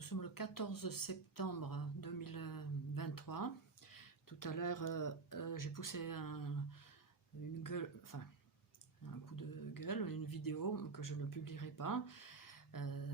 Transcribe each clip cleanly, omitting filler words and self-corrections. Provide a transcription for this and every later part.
Nous sommes le 14 septembre 2023. Tout à l'heure, j'ai poussé une gueule, enfin un coup de gueule, une vidéo que je ne publierai pas.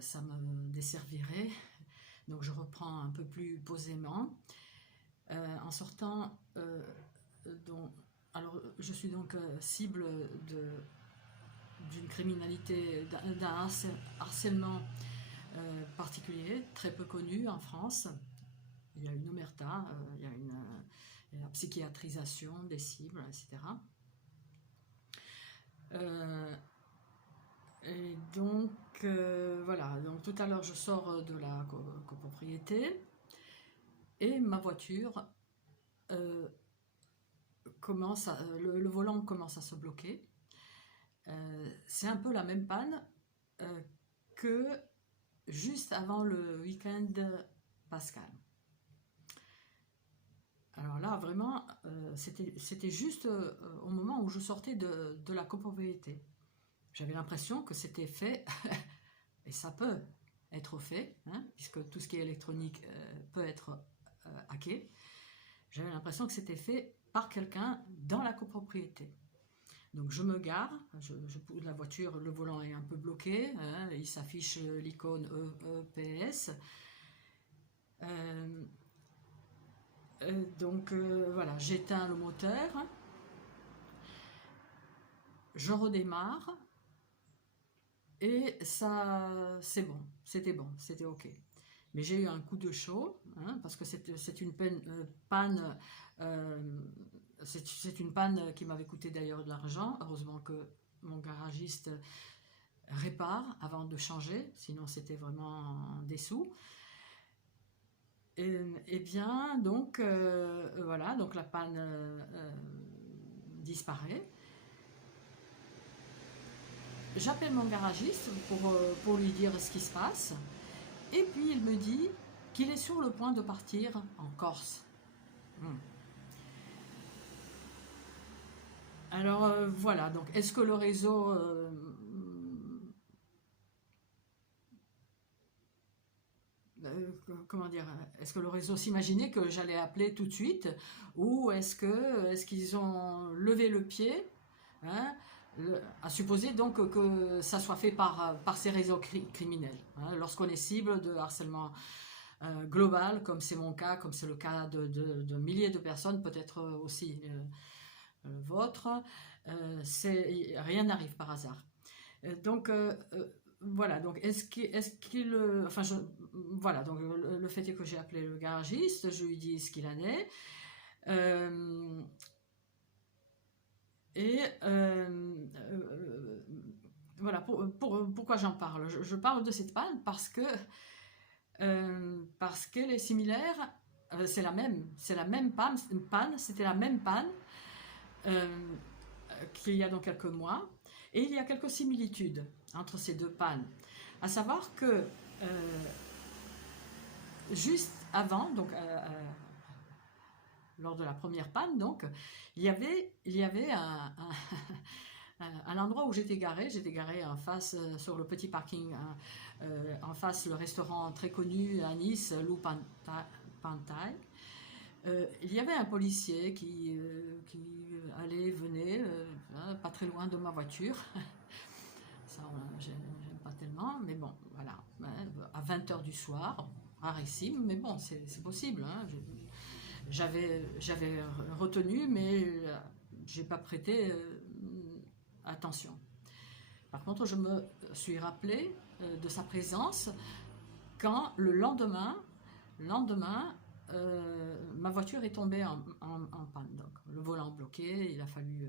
Ça me desservirait. Donc je reprends un peu plus posément. En sortant, alors je suis donc cible d'une criminalité, d'un harcèlement particulier, très peu connu en France. Il y a une omerta, il y a la psychiatrisation des cibles, etc. Et donc, voilà, donc tout à l'heure je sors de la copropriété et ma voiture le volant commence à se bloquer. C'est un peu la même panne que juste avant le week-end pascal. Alors là, vraiment, c'était juste au moment où je sortais de la copropriété. J'avais l'impression que c'était fait, et ça peut être fait, hein, puisque tout ce qui est électronique peut être hacké. J'avais l'impression que c'était fait par quelqu'un dans la copropriété. Donc je me gare, je pousse la voiture, le volant est un peu bloqué, hein, il s'affiche l'icône EPS. Donc voilà, j'éteins le moteur, je redémarre et ça, c'est bon, c'était ok. Mais j'ai eu un coup de chaud, hein, parce que c'est une panne, c'est une panne qui m'avait coûté d'ailleurs de l'argent. Heureusement que mon garagiste répare avant de changer, sinon c'était vraiment des sous. Et bien, donc, voilà, donc la panne disparaît. J'appelle mon garagiste pour lui dire ce qui se passe. Et puis il me dit qu'il est sur le point de partir en Corse. Alors voilà, donc est-ce que le réseau comment dire, est-ce que le réseau s'imaginait que j'allais appeler tout de suite, ou est-ce qu'ils ont levé le pied, hein, à supposer donc que ça soit fait par ces réseaux criminels, hein, lorsqu'on est cible de harcèlement global, comme c'est mon cas, comme c'est le cas de milliers de personnes, peut-être aussi le vôtre, rien n'arrive par hasard. Donc voilà, donc enfin voilà, donc le fait est que j'ai appelé le garagiste, je lui dis ce qu'il en est, et voilà, pourquoi j'en parle. Je parle de cette panne parce qu'elle est similaire, c'est la même panne, c'était la même panne qu'il y a dans quelques mois, et il y a quelques similitudes entre ces deux pannes, à savoir que juste avant, donc lors de la première panne, donc il y avait à l'endroit où j'étais garée en face, sur le petit parking, en face le restaurant très connu à Nice, Lou Pantai. Il y avait un policier qui allait, venait, pas très loin de ma voiture. Ça, j'aime pas tellement, mais bon, voilà, à 20h du soir, rarissime, mais bon, c'est possible, hein. J'avais retenu, mais j'ai pas prêté attention. Par contre, je me suis rappelé de sa présence quand le lendemain, ma voiture est tombée en panne, donc le volant bloqué, il a fallu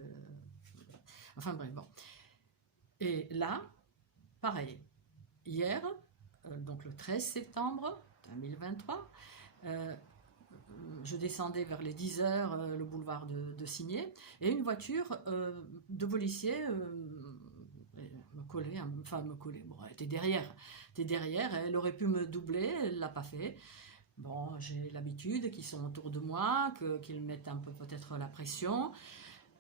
enfin bref, bon. Et là, pareil, hier, donc le 13 septembre 2023, je descendais vers les 10h le boulevard de Cigné, et une voiture de policiers me collait, bon, elle était derrière, elle aurait pu me doubler, elle l'a pas fait. Bon, j'ai l'habitude qu'ils sont autour de moi, qu'ils mettent un peu peut-être la pression.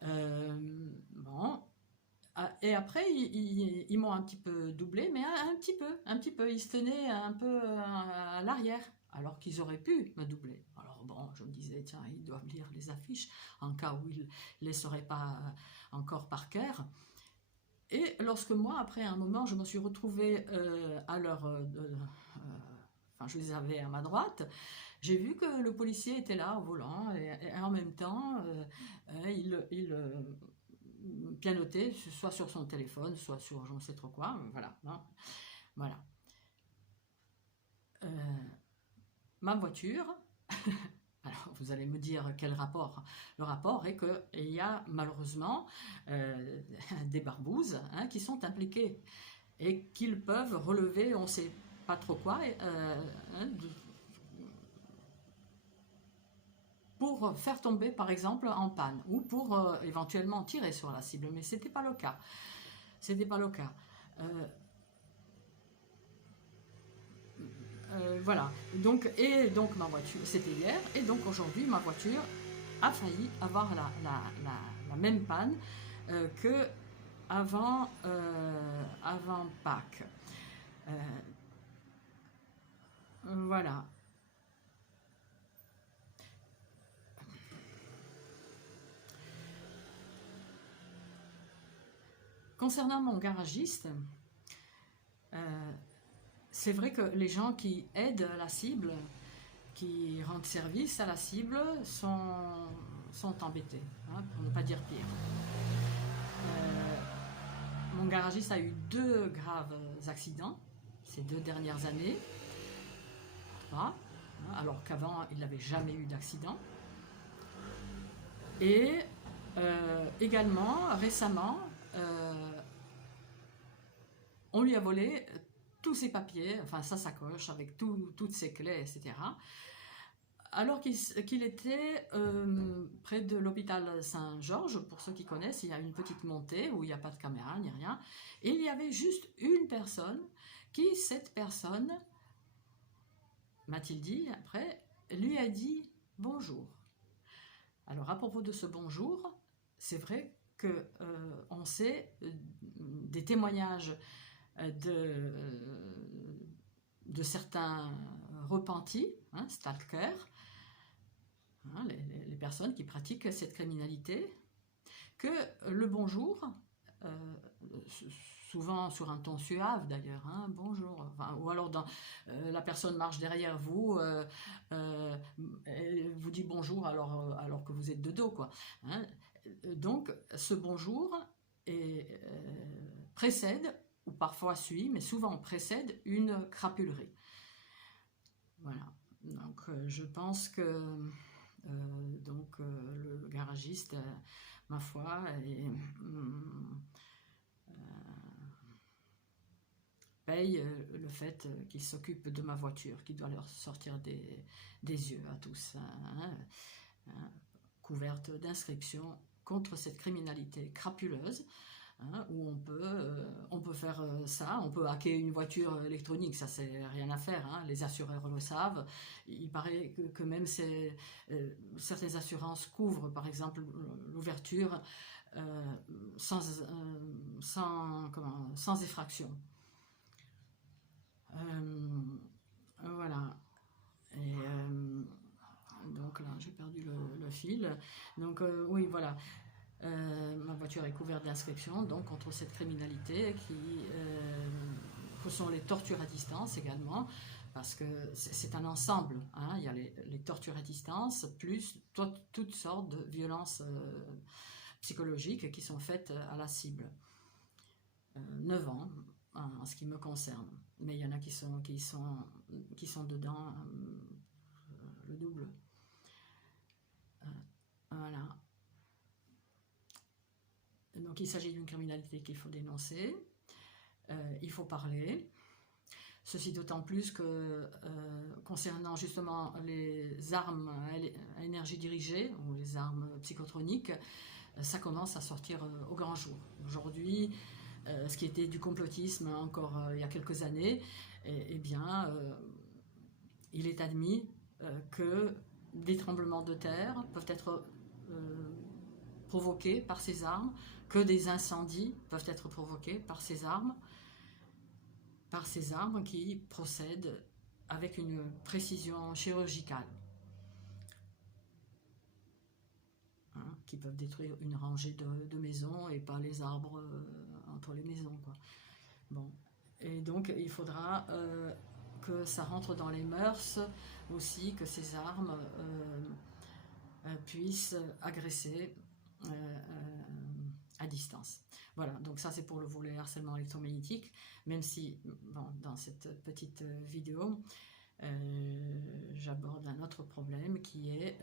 Bon, Et après, ils m'ont un petit peu doublé, mais un petit peu. Ils se tenaient un peu à l'arrière, alors qu'ils auraient pu me doubler. Alors bon, je me disais, tiens, ils doivent lire les affiches, en cas où ils ne les sauraient pas encore par cœur. Et lorsque moi, après un moment, je me suis retrouvée à leur... enfin, je les avais à ma droite, j'ai vu que le policier était là au volant et en même temps, il pianotait, soit sur son téléphone, soit sur je ne sais trop quoi. Voilà. Non, voilà. Euh, Ma voiture, alors vous allez me dire quel rapport. Le rapport est qu'il y a malheureusement des barbouzes hein, qui sont impliqués et qu'ils peuvent relever, on ne sait pas trop quoi, hein, pour faire tomber par exemple en panne ou pour éventuellement tirer sur la cible, mais c'était pas le cas. C'était pas le cas. Euh, voilà. Et donc ma voiture, c'était hier, et donc aujourd'hui ma voiture a failli avoir la même panne que avant Pâques. Euh, voilà. Concernant mon garagiste, euh, c'est vrai que les gens qui aident la cible, qui rendent service à la cible, sont embêtés, hein, pour ne pas dire pire. Mon garagiste a eu 2 graves accidents ces 2 dernières années, 3, hein, alors qu'avant il n'avait jamais eu d'accident. Et également, récemment, on lui a volé tous ses papiers, enfin sa sacoche avec toutes ses clés, etc. Alors qu'il était près de l'hôpital Saint-Georges, pour ceux qui connaissent, il y a une petite montée où il n'y a pas de caméra ni rien, et il y avait juste une personne cette personne, m'a-t-il dit après, lui a dit bonjour. Alors à propos de ce bonjour, c'est vrai que on sait des témoignages de certains repentis, hein, stalkers, hein, les personnes qui pratiquent cette criminalité, que le bonjour, euh, souvent sur un ton suave d'ailleurs, hein, bonjour, enfin, ou alors la personne marche derrière vous, elle vous dit bonjour alors que vous êtes de dos, quoi. Hein. Donc ce bonjour précède, ou parfois suit, mais souvent précède une crapulerie. Voilà. Donc je pense que le garagiste, ma foi, paye le fait qu'il s'occupe de ma voiture, qui doit leur sortir des yeux à tous, hein, couverte d'inscriptions contre cette criminalité crapuleuse. Hein, où on peut faire ça, on peut hacker une voiture électronique, ça c'est rien à faire, hein, les assureurs le savent. Il paraît que même certaines assurances couvrent par exemple l'ouverture sans effraction. Voilà. Et donc là j'ai perdu le fil. Donc oui voilà. Ma voiture est couverte d'inscriptions donc contre cette criminalité que sont les tortures à distance également, parce que c'est un ensemble, hein. Il y a les tortures à distance plus toutes sortes de violences psychologiques qui sont faites à la cible. 9 ans hein, en ce qui me concerne, mais il y en a qui sont dedans le double. Voilà. Donc il s'agit d'une criminalité qu'il faut dénoncer, il faut parler. Ceci d'autant plus que concernant justement les armes à énergie dirigée ou les armes psychotroniques, ça commence à sortir au grand jour. Aujourd'hui, ce qui était du complotisme encore il y a quelques années, eh bien, il est admis que des tremblements de terre peuvent être provoqués par ces armes, que des incendies peuvent être provoqués par ces armes qui procèdent avec une précision chirurgicale, hein, qui peuvent détruire une rangée de maisons et pas les arbres entre les maisons, quoi. Bon. Et donc il faudra que ça rentre dans les mœurs aussi, que ces armes puissent agresser à distance. Voilà, donc ça c'est pour le volet harcèlement électromagnétique, même si bon, dans cette petite vidéo, j'aborde un autre problème qui est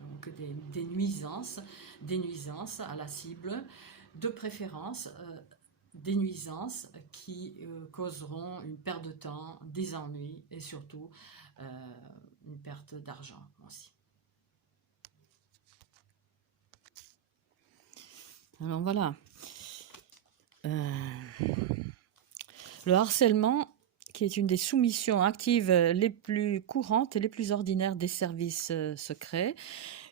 donc des nuisances à la cible, de préférence des nuisances qui causeront une perte de temps, des ennuis et surtout une perte d'argent aussi. Alors voilà. Le harcèlement, qui est une des soumissions actives les plus courantes et les plus ordinaires des services secrets.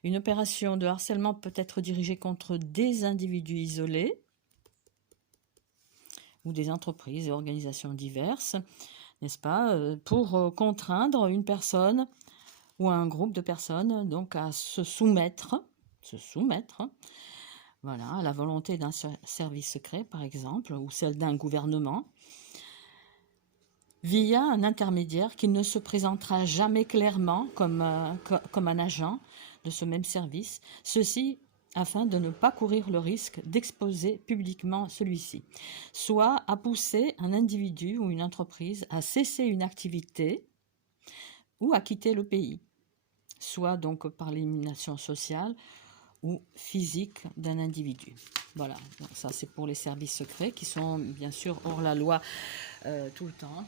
Une opération de harcèlement peut être dirigée contre des individus isolés ou des entreprises et organisations diverses, n'est-ce pas, pour contraindre une personne ou un groupe de personnes donc à se soumettre, voilà, à la volonté d'un service secret, par exemple, ou celle d'un gouvernement, via un intermédiaire qui ne se présentera jamais clairement comme un agent de ce même service, ceci afin de ne pas courir le risque d'exposer publiquement celui-ci, soit à pousser un individu ou une entreprise à cesser une activité ou à quitter le pays, soit donc par l'élimination sociale ou physique d'un individu. Voilà, donc ça c'est pour les services secrets qui sont bien sûr hors la loi tout le temps.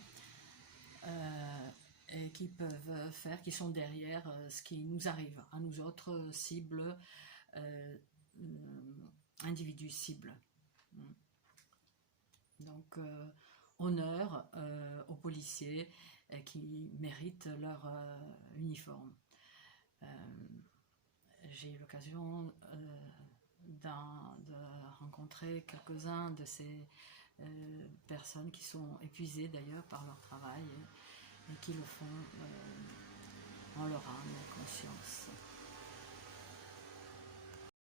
Et qui peuvent faire, qui sont derrière ce qui nous arrive, à nous autres cibles, individus cibles. Donc, honneur aux policiers qui méritent leur uniforme. J'ai eu l'occasion de rencontrer quelques-uns de ces personnes qui sont épuisées d'ailleurs par leur travail et qui le font en leur âme et conscience.